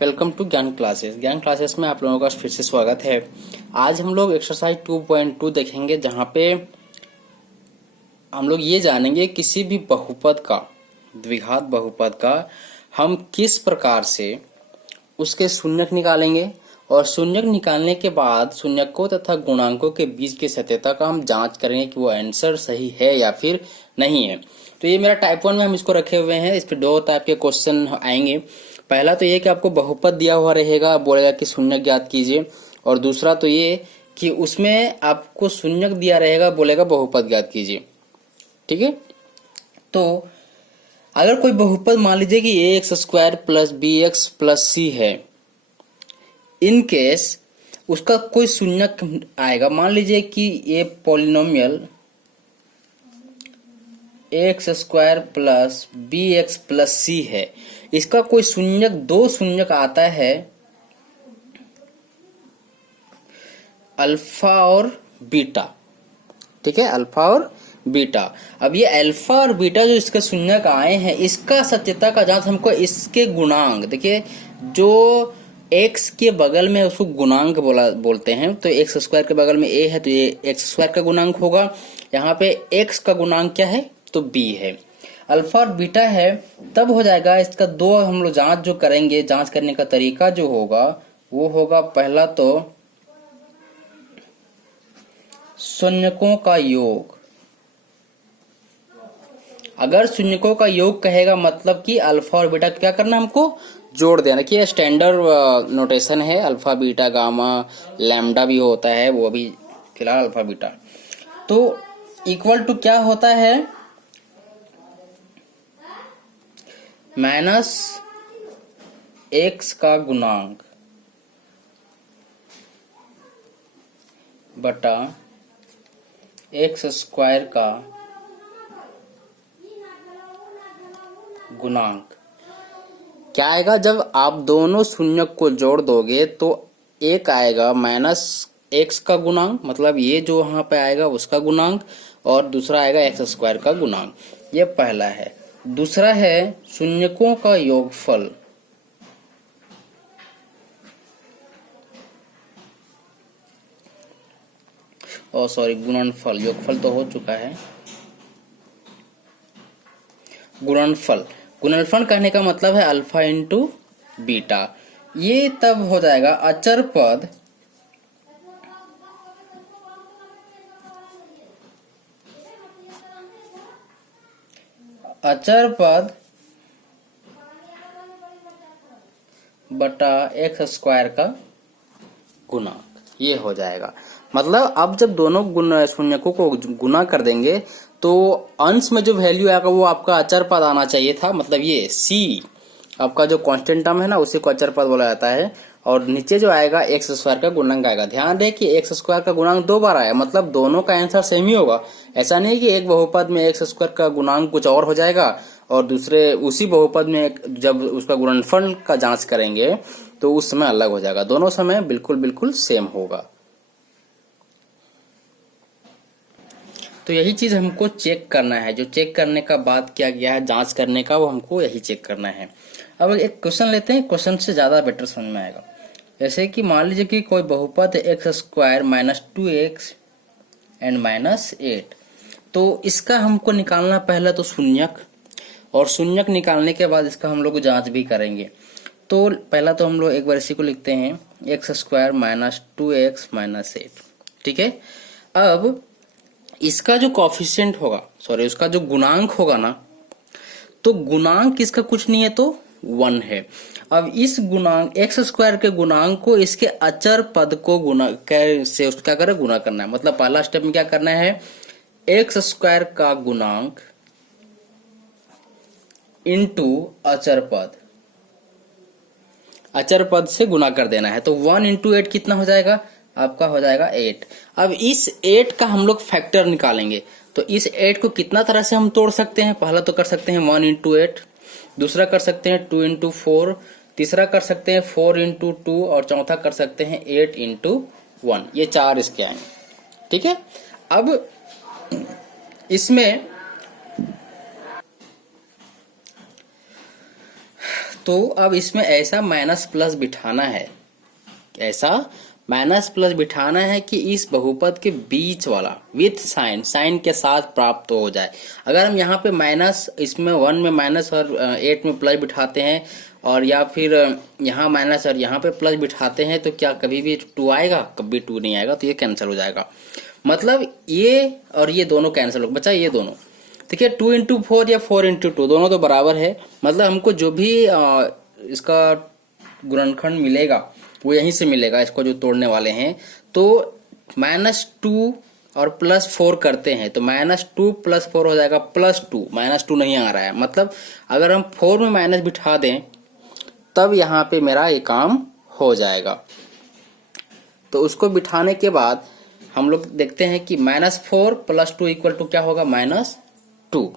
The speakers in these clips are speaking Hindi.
वेलकम टू ज्ञान क्लासेस। ज्ञान क्लासेस में आप लोगों का फिर से स्वागत है। आज हम लोग एक्सरसाइज 2.2 देखेंगे, जहां पे हम लोग ये जानेंगे किसी भी बहुपद का, द्विघात बहुपद का हम किस प्रकार से उसके शून्यक निकालेंगे और शून्यक निकालने के बाद शून्यकों तथा गुणांकों के बीच की सत्यता का हम जांच करेंगे कि वो आंसर सही है या फिर नहीं है। तो ये मेरा टाइप 1 में हम इसको रखे हुए हैं। इस पे दो टाइप के क्वेश्चन आएंगे। पहला तो ये कि आपको बहुपद दिया हुआ रहेगा, बोलेगा कि शून्यक ज्ञात कीजिए, और दूसरा तो ये कि उसमें आपको शून्यक दिया रहेगा, बोलेगा बहुपद ज्ञात कीजिए। ठीक है, तो अगर कोई बहुपद मान लीजिए कि A X square plus B X plus C है, इन केस उसका कोई शून्यक आएगा। मान लीजिए कि ये polynomial X square plus B X plus C है, इसका कोई शून्यक, दो शून्यक आता है, अल्फा और बीटा। ठीक है, अल्फा और बीटा। अब ये अल्फा और बीटा जो इसके शून्यक आए हैं, इसका सत्यता का जांच हमको इसके गुणांक, देखिए जो x के बगल में उसको गुणांक बोलते हैं, तो एक्स स्क्वायर के बगल में a है तो ये एक्स स्क्वायर का गुणांक होगा। यहाँ पे x का गुणांक क्या है तो b है। अल्फा और बीटा है, तब हो जाएगा इसका दो हम लोग जांच जो करेंगे, जांच करने का तरीका जो होगा वो होगा, पहला तो शून्यकों का योग। अगर शून्यकों का योग कहेगा मतलब कि अल्फा और बीटा क्या करना, हमको जोड़ देना। कि स्टैंडर्ड नोटेशन है, अल्फा बीटा गामा लैम्डा भी होता है, वो अभी फिलहाल अल्फा बीटा। तो इक्वल टू क्या होता है, माइनस एक्स का गुणांक बटा एक्स स्क्वायर का गुणांक। क्या आएगा, जब आप दोनों शून्यक को जोड़ दोगे तो एक आएगा माइनस एक्स का गुणांक, मतलब ये जो वहां पे आएगा उसका गुणांक, और दूसरा आएगा एक्स स्क्वायर का गुणांक। ये पहला है। दूसरा है शून्यकों का योगफल। गुणनफल। योगफल तो हो चुका है, गुणनफल। गुणनफल कहने का मतलब है अल्फा इंटू बीटा। ये तब हो जाएगा अचर पद बटा एक्स स्क्वायर का गुणांक, ये हो जाएगा। मतलब अब जब दोनों शून्यकों को गुना कर देंगे तो अंश में जो वैल्यू आएगा वो आपका अचर पद आना चाहिए था। मतलब ये सी आपका जो कांस्टेंट टर्म है ना, उसी को अचर पद बोला जाता है, और नीचे जो आएगा एक्स स्क्वायर का गुणांक आएगा। ध्यान रहे कि एक्स स्क्वायर का गुणांक दो बार आया, मतलब दोनों का आंसर सेम ही होगा। ऐसा नहीं कि एक बहुपद में एक्स स्क्वायर का गुणांक कुछ और हो जाएगा और दूसरे उसी बहुपद में जब उसका गुणनफल का जांच करेंगे तो उस समय अलग हो जाएगा। दोनों समय बिल्कुल बिल्कुल सेम होगा। तो यही चीज हमको चेक करना है। जो चेक करने का बात किया गया है, जांच करने का, वो हमको यही चेक करना है। अब एक क्वेश्चन लेते हैं, क्वेश्चन से ज्यादा बेटर समझ में आएगा। जैसे कि मान लीजिए कि कोई बहुपद x square minus 2x and minus 8। तो इसका हमको निकालना पहला तो शून्यक, और शून्यक निकालने के बाद इसका हम लोग जांच भी करेंगे। तो पहला तो हम लोग एक बार इसी को लिखते हैं, x square minus 2x minus 8। ठीक है, अब इसका जो कॉफिशिएंट होगा, उसका जो गुणांक होगा ना, तो गुणांक इसका कुछ नहीं है तो 1 है। अब इस गुणांक एक्स स्क्वायर के गुणांक को इसके अचर पद को से उसका क्या करें, गुना करना है। मतलब पहला स्टेप में क्या करना है, एक्स स्क्वायर का गुणांक इंटू अचर पद से गुना कर देना है। तो 1 इंटू 8 कितना हो जाएगा, आपका हो जाएगा 8। अब इस 8 का हम लोग फैक्टर निकालेंगे। तो इस 8 को कितना तरह से हम तोड़ सकते हैं, पहला तो कर सकते हैं 1 इंटू 8, दूसरा कर सकते हैं 2 इंटू 4, तीसरा कर सकते हैं 4 इंटू 2, और चौथा कर सकते हैं 8 इंटू 1। ये 4 इसके आएंगे। ठीक है, अब इसमें तो अब इसमें ऐसा माइनस प्लस बिठाना है, ऐसा माइनस प्लस बिठाना है कि इस बहुपद के बीच वाला विथ साइन, साइन के साथ प्राप्त हो जाए। अगर हम यहाँ पे माइनस, इसमें 1 में माइनस और 8 में प्लस बिठाते हैं, और या फिर यहाँ माइनस और यहाँ पे प्लस बिठाते हैं, तो क्या कभी भी 2 आएगा? कभी 2 नहीं आएगा, तो ये कैंसिल हो जाएगा। मतलब ये और ये दोनों कैंसिल हो, बचा ये दोनों। देखिए 2 इंटू 4 या 4 इंटू 2 दोनों तो बराबर है, मतलब हमको जो भी इसका गुणनखंड मिलेगा वो यहीं से मिलेगा, इसको जो तोड़ने वाले हैं। तो -2 और +4 करते हैं, तो -2 + 4 हो जाएगा +2, -2 नहीं आ रहा है, मतलब अगर हम 4 में माइनस बिठा दें तब यहाँ पे मेरा ये काम हो जाएगा। तो उसको बिठाने के बाद हम लोग देखते हैं कि -4 + 2 = क्या होगा? -2।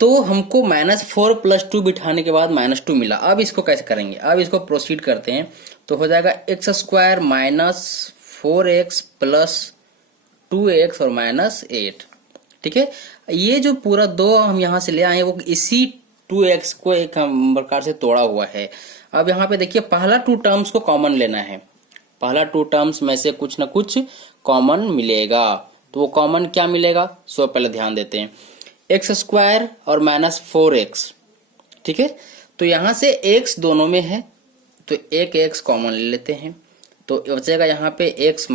तो हमको -4 + 2 बिठाने के बाद -2 मिला। अब इसको कैसे करेंगे? अब इसको प्रोसीड करते हैं, तो हो जाएगा x² - 4x + 2x और -8। ठीक है, ये जो पूरा 2 हम यहाँ से ले आए हैं वो इसी 2x को एक प्रकार से तोड़ा हुआ है। अब यहाँ पे देखिए पहला 2 टर्म्स को कॉमन लेना है, पहला 2 टर्म्स में से कुछ न कुछ कॉमन मिलेगा। तो वो कॉमन क्या मिलेगा? सो पहले ध्यान देते हैं, x² और -4x। ठीक है, तो यहां से x दोनों में है, तो एक x कॉमन ले लेते हैं, तो बचेगा यहाँ पे x -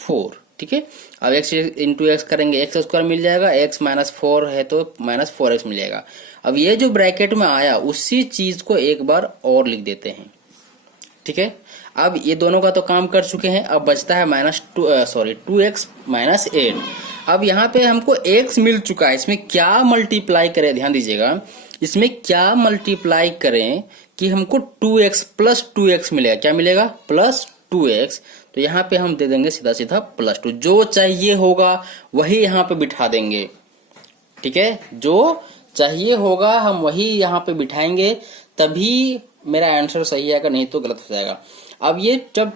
4। ठीक है, अब x इंटू x करेंगे, x² मिल जाएगा, x -4 है तो -4x मिलेगा। अब ये जो ब्रैकेट में आया उसी चीज को एक बार और लिख देते हैं। ठीक है, अब ये दोनों का तो काम कर चुके हैं, अब बचता है 2x - 8। अब यहाँ पे हमको x मिल चुका है, इसमें क्या मल्टीप्लाई करें? ध्यान दीजिएगा, इसमें क्या मल्टीप्लाई करें कि हमको 2x + 2x मिलेगा। क्या मिलेगा? +2x। तो यहाँ पे हम दे देंगे सीधा सीधा +2, जो चाहिए होगा वही यहाँ पे बिठा देंगे। ठीक है, जो चाहिए होगा हम वही यहाँ पे बिठाएंगे, तभी मेरा आंसर सही आएगा, नहीं तो गलत हो जाएगा। अब ये जब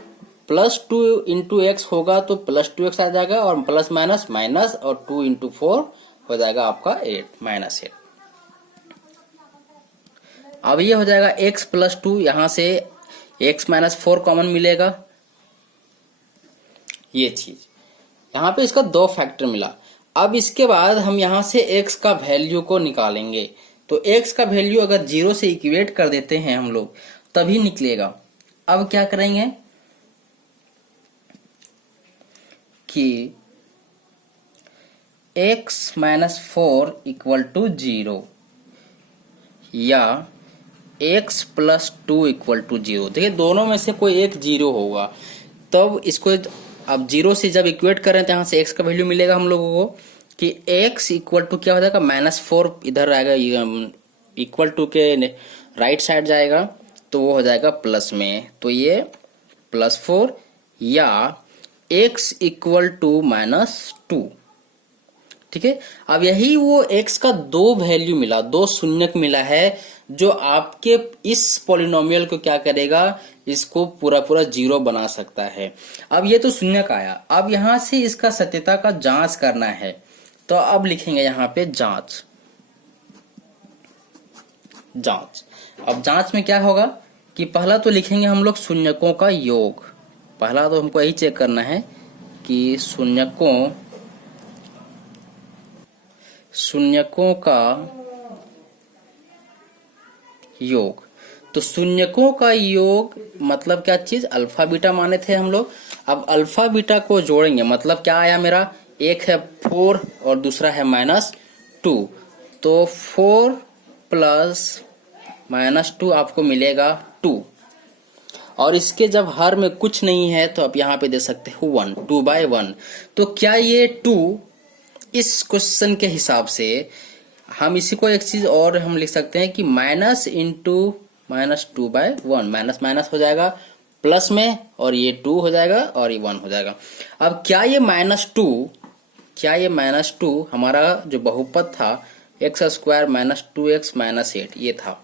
+2 इंटू x होगा तो +2x आ जाएगा, और प्लस माइनस माइनस, और 2 इंटू 4 हो जाएगा आपका 8 -8। अब ये हो जाएगा x + 2, यहां से x - 4 कॉमन मिलेगा, ये चीज यहाँ पे इसका 2 फैक्टर मिला। अब इसके बाद हम यहां से x का वैल्यू को निकालेंगे, तो x का वैल्यू अगर 0 से इक्वेट कर देते हैं हम लोग तभी निकलेगा। अब क्या करेंगे कि x - 4 = 0 या x + 2 = 0। देखिए दोनों में से कोई एक 0 होगा, तब इसको अब 0 से जब इक्वेट करें तो यहाँ से x का वैल्यू मिलेगा हम लोगों को कि x = क्या हो जाएगा? -4 इधर आएगा, = के राइट साइड जाएगा, तो वो हो जाएगा प्लस में, तो ये +4 या x = -2। ठीक है, अब यही वो x का 2 वैल्यू मिला, 2 शून्यक मिला है, जो आपके इस पॉलिनोमियल को क्या करेगा? इसको पूरा पूरा 0 बना सकता है। अब ये तो शून्यक आया, अब यहां से इसका सत्यता का जांच करना है, तो अब लिखेंगे यहाँ पे जांच। अब जांच में क्या होगा कि पहला तो लिखेंगे हम लोग शून्यकों का योग। पहला तो हमको यही चेक करना है कि शून्यकों का योग। तो शून्यकों का योग मतलब क्या चीज? अल्फा बीटा माने थे हम लोग। अब अल्फा बीटा को जोड़ेंगे, मतलब क्या आया मेरा? एक है 4 और दूसरा है -2, तो 4 + -2 आपको मिलेगा 2। और इसके जब हर में कुछ नहीं है तो आप यहाँ पे दे सकते हो 1, 2/1। तो क्या ये 2 इस क्वेश्चन के हिसाब से हम इसी को एक चीज और हम लिख सकते हैं कि माइनस इंटू -2/1, माइनस माइनस हो जाएगा प्लस में, और ये 2 हो जाएगा और ये 1 हो जाएगा। अब क्या ये -2 हमारा जो बहुपद था x² - 2x - 8 ये था।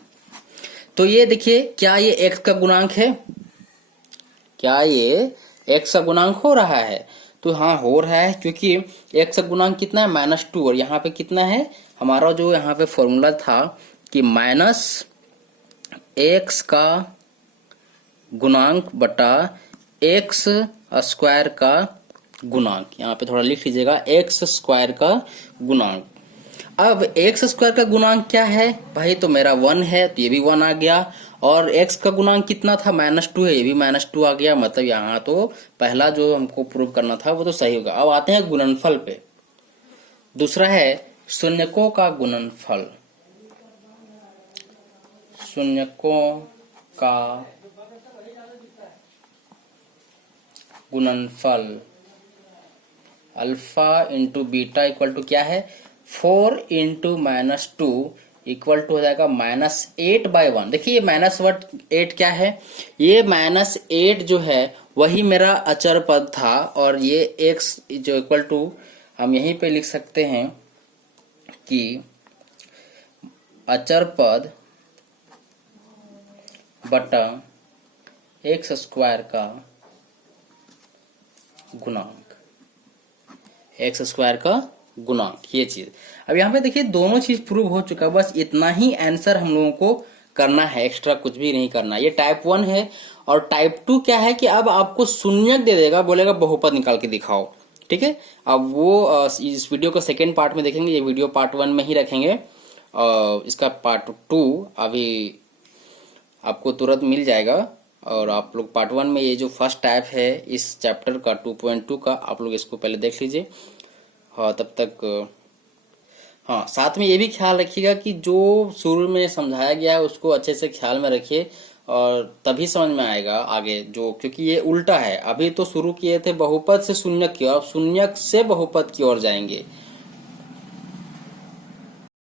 तो ये देखिए क्या ये x का गुणांक है? क्या ये x का गुणांक हो रहा है? तो हाँ हो रहा है, क्योंकि x का गुणांक कितना है? -2, और यहाँ पे कितना है? हमारा जो यहाँ पे फॉर्मूला था कि माइनस एक्स का गुणांक बटा एक्स स्क्वायर का गुणांक, यहाँ पे थोड़ा लिख लीजिएगा, एक्स स्क्वायर का गुणांक। अब एक्स स्क्वायर का गुणांक क्या है भाई, तो मेरा 1 है तो ये भी 1 आ गया, और एक्स का गुणांक कितना था, -2 है, ये भी -2 आ गया। मतलब यहाँ तो पहला जो हमको प्रूव करना था वो तो सही होगा। अब आते हैं गुणनफल पे। दूसरा है शून्यकों का गुणनफल। शून्यकों का गुणनफल alpha into beta equal to क्या है, 4 इंटू -2 इक्वल टू हो जाएगा -8/1। देखिए -8 क्या है, ये -8 जो है वही मेरा अचर पद था, और ये x जो इक्वल टू हम यहीं पे लिख सकते हैं कि अचर पद बटा एक्स स्क्वायर का गुणांक, एक्स स्क्वायर का गुणांक, ये चीज। अब यहाँ पे देखिए दोनों चीज प्रूव हो चुका है, बस इतना ही आंसर हम लोगों को करना है, एक्स्ट्रा कुछ भी नहीं करना। ये टाइप 1 है। और टाइप 2 क्या है कि अब आपको शून्यक दे देगा, बोलेगा बहुपद निकाल के दिखाओ, ठीक है। अब वो इस वीडियो को सेकेंड पार्ट में देखेंगे, ये वीडियो पार्ट 1 में ही रखेंगे, और इसका पार्ट 2 अभी आपको तुरंत मिल जाएगा। और आप लोग पार्ट 1 में ये जो फर्स्ट टाइप है इस चैप्टर का 2.2 का, आप लोग इसको पहले देख लीजिए। हाँ तब तक हाँ, साथ में ये भी ख्याल रखिएगा कि जो शुरू में समझाया गया है उसको अच्छे से ख्याल में रखिए, और तभी समझ में आएगा आगे जो, क्योंकि ये उल्टा है। अभी तो शुरू किए थे बहुपद से शून्यक की ओर, अब शून्यक से बहुपद की ओर जाएंगे।